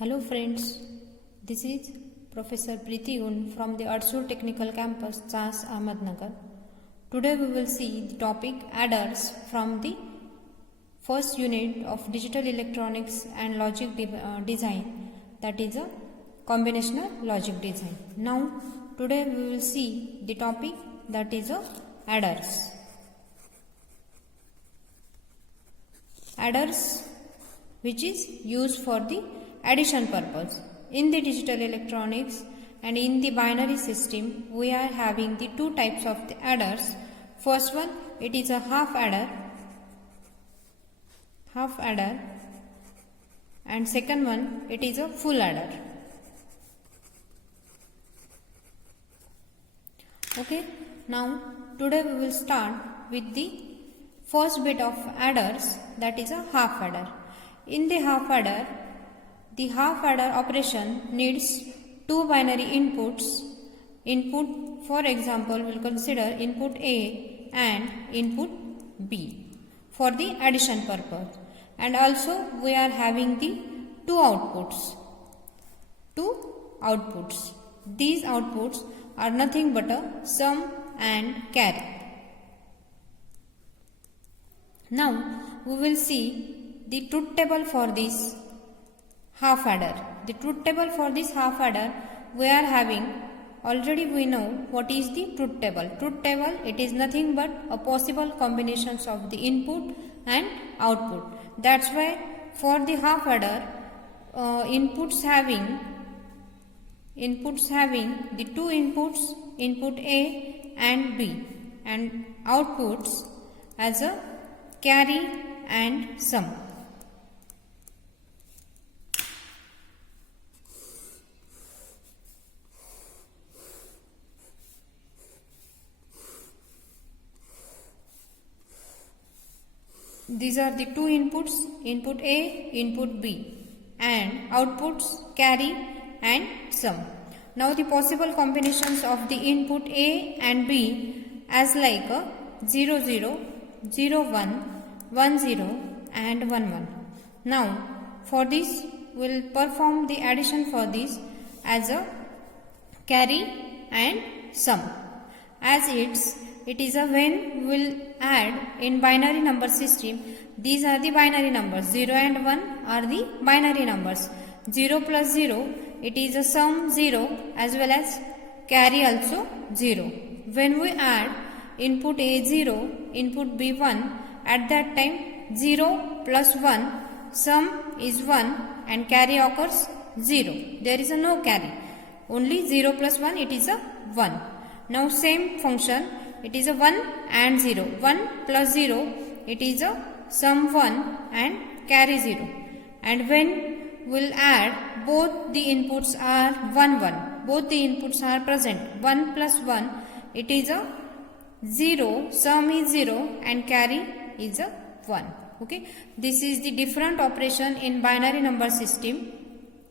Hello friends, this is Professor Preeti Gun from the Artsur Technical Campus, Chas, Ahmednagar. Today we will see the topic adders from the first unit of Digital Electronics and Logic Design, that is a combinational logic design. Now today we will see the topic that is a adders. Adders which is used for the addition purpose. In the digital electronics and in the binary system, we are having the two types of the adders. First one, it is a half adder, and second one, it is a full adder. Okay, now today we will start with the first bit of adders, that is a half adder. In the half adder, the half adder operation needs two binary inputs. Input, for example, we will consider input A and input B for the addition purpose. And also we are having the two outputs. These outputs are nothing but a sum and carry. Now we will see the truth table for this half adder. The truth table for this half adder, we are having, already we know what is the truth table. Truth table, it is nothing but a possible combinations of the input and output. That's why for the half adder, inputs having the two inputs, input A and B, and outputs as a carry and sum. These are the two inputs, input A, input B, and outputs carry and sum. Now the possible combinations of the input A and B as like a 0, 0, 0, 1, 1, 0 and 1, 1. Now for this we will perform the addition for this as a carry and sum. As it is a when we will add in binary number system, these are the binary numbers, 0 and 1 are the binary numbers. 0 plus 0, it is a sum 0 as well as carry also 0. When we add input A 0, input B 1, at that time 0 plus 1, sum is 1 and carry occurs 0. There is a no carry. Only 0 plus 1, it is a 1. Now same function, it is a 1 and 0. 1 plus 0, it is a sum 1 and carry 0. And when we will add, both the inputs are 1, 1. Both the inputs are present. 1 plus 1, it is a 0, sum is 0 and carry is a 1. Okay. This is the different operation in binary number system.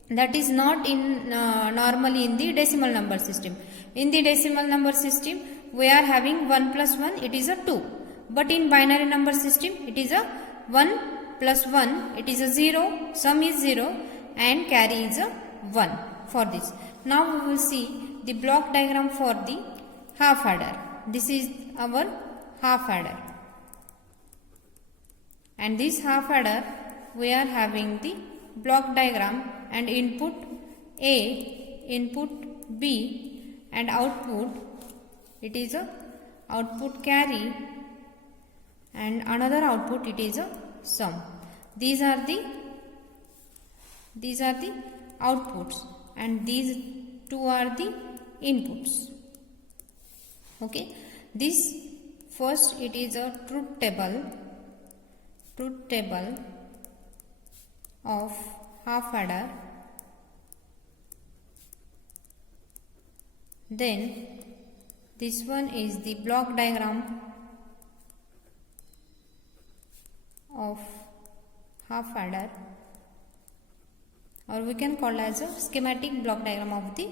That is not in normally in the decimal number system. In the decimal number system, we are having 1 plus 1, it is a 2. But in binary number system, it is a 1 plus 1, it is a 0, sum is 0 and carry is a 1 for this. Now we will see the block diagram for the half adder. This is our half adder. And this half adder, we are having the block diagram and input A, input B and output, it is a output carry and another output, it is a sum. These are the outputs and these two are the inputs. Okay, this first it is a truth table of half adder. Then this one is the block diagram of half adder, or we can call as a schematic block diagram of the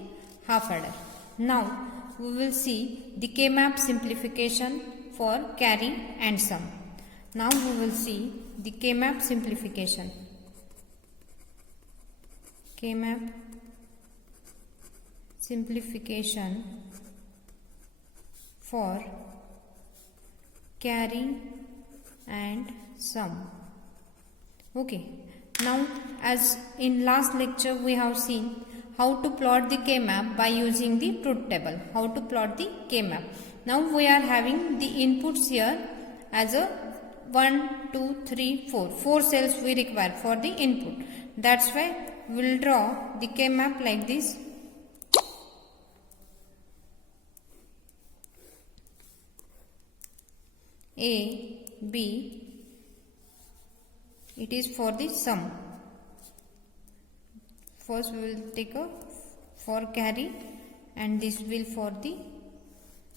half adder. Now we will see the K-map simplification for carry and sum. Now we will see the K-map simplification. K-map simplification for carry and sum. Okay, now as in last lecture we have seen how to plot the K-map by using the truth table. How to plot the K-map. Now we are having the inputs here as a 1, 2, 3, 4. 4 cells we require for the input. That's why we will draw the K-map like this. A, B, it is for the sum. First we will take a for carry and this will for the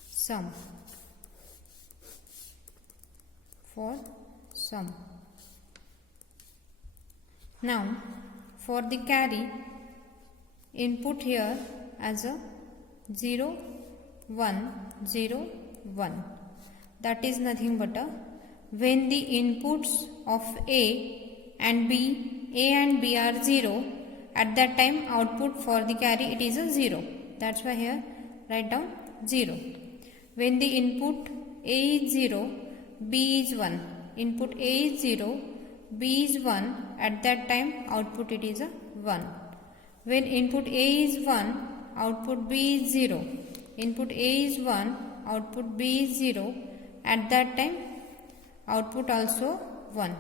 sum. For sum. Now for the carry, input here as a 0, 1, 0, 1. That is nothing but a when the inputs of A and B are 0, at that time output for the carry it is a 0. That's why here write down 0. When the input A is 0, B is 1. Input A is 0, B is 1. At that time output it is a 1. When input A is 1, output B is 0. Input A is 1, output B is 0. At that time output also 1.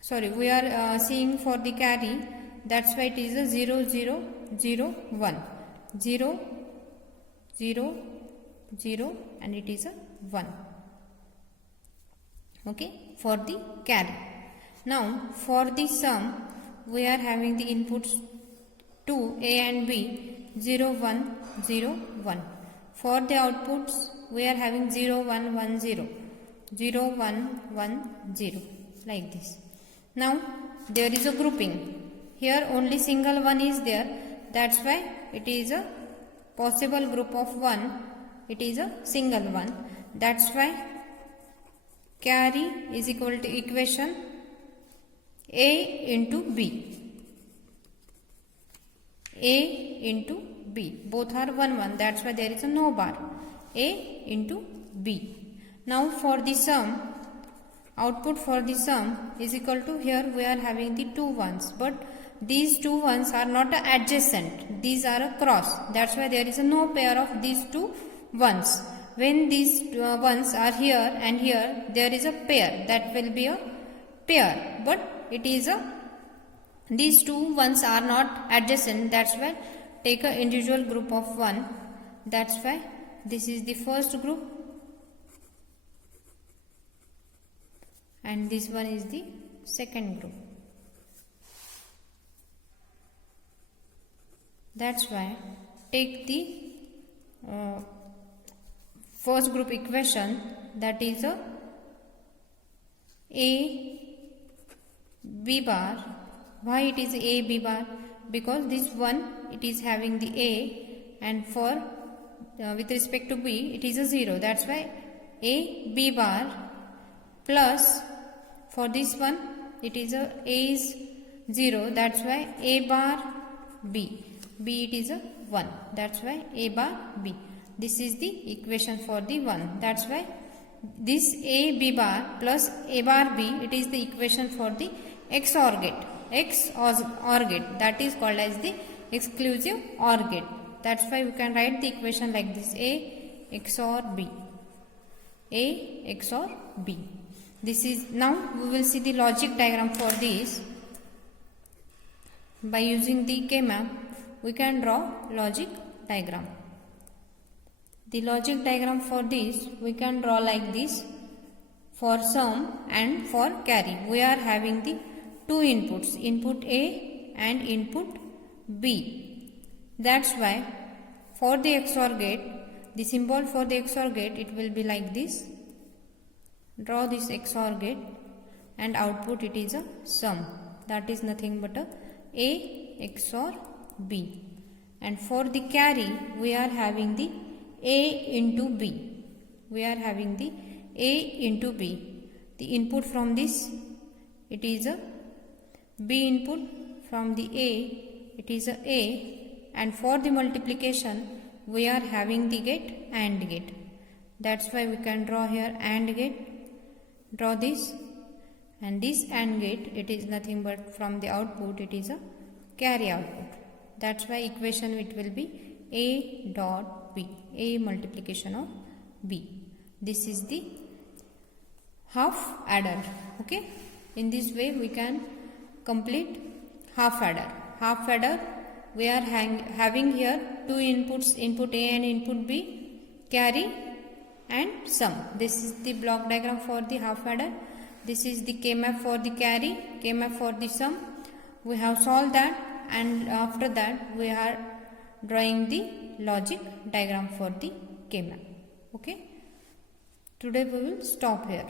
Sorry, we are seeing for the carry, that's why it is a 0, 0, 0, 1. 0, 0, 0 and it is a 1. Okay, for the carry. Now for the sum, we are having the inputs 2 A and B 0, 1, 0, 1. For the outputs, we are having 0, 1, 1, 0. 0, 1, 1, 0. Like this. Now there is a grouping. Here only single 1 is there. That's why it is a possible group of 1. It is a single 1. That's why carry is equal to equation A into B. A into B. Both are 1, 1. That's why there is a no bar. A into B. Now for the sum, output for the sum is equal to, here we are having the 2 ones, but these 2 ones are not adjacent. These are a cross. That's why there is a no pair of these 2 ones. When these ones are here and here, there is a pair. That will be a pair. But it is a, these 2 ones are not adjacent. That's why take a individual group of 1. That's why this is the first group. And this one is the second group. That's why take the first group equation, that is a B bar. Why it is A B bar? Because this one it is having the A, and for with respect to B it is a 0. That's why A B bar plus for this one it is a is 0. That's why A bar B. B it is a 1. That's why A bar B. This is the equation for the 1. That's why this A B bar plus A bar B, it is the equation for the XOR gate. XOR gate, that is called as the exclusive OR gate. That's why we can write the equation like this: A XOR B. A XOR B. This is, now we will see the logic diagram for this. By using the K-map, we can draw logic diagram. The logic diagram for this we can draw like this. For sum and for carry, we are having the 2 inputs, input A and input B. That's why for the XOR gate, the symbol for the XOR gate, it will be like this. Draw this XOR gate and output it is a sum. That is nothing but A XOR B. And for the carry, we are having the A into B. We are having the A into B. The input from this, it is a B input from the A, it is a A, and for the multiplication we are having the gate AND gate. That's why we can draw here AND gate. Draw this, and this AND gate, it is nothing but from the output it is a carry output. That's why equation it will be A dot B, A multiplication of B. This is the half adder. Okay, in this way we can complete half adder. Half adder, we are having here two inputs, input A and input B, carry and sum. This is the block diagram for the half adder. This is the K-map for the carry, K-map for the sum. We have solved that, and after that we are drawing the logic diagram for the K-map. Okay, today we will stop here.